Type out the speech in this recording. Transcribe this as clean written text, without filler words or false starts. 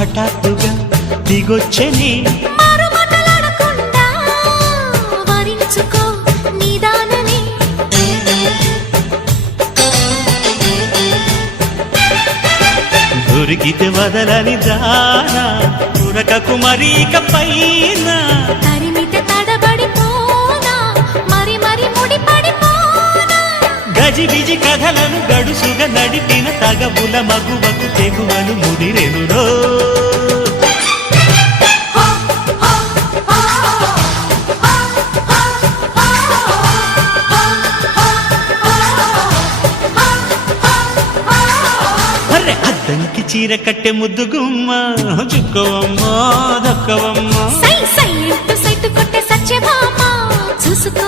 హఠాత్తుగా దిగొచ్చని దొరికితే వదలని దానా ఉరకకు మరీక పైన తరిమితే తడబడిపోనా మరి మరి ముడిపడిపోనా గజిబిజి కథలను గడుసుగా నడిపిన తగబుల మగువకు తెగువను ముదిరెనురో అద్దంకి చీర కట్టె ముద్దు గుమ్మ చుక్కవమ్మా దక్కవమ్మా సై సై సైటు కొట్టే సత్యభామ చూసుకో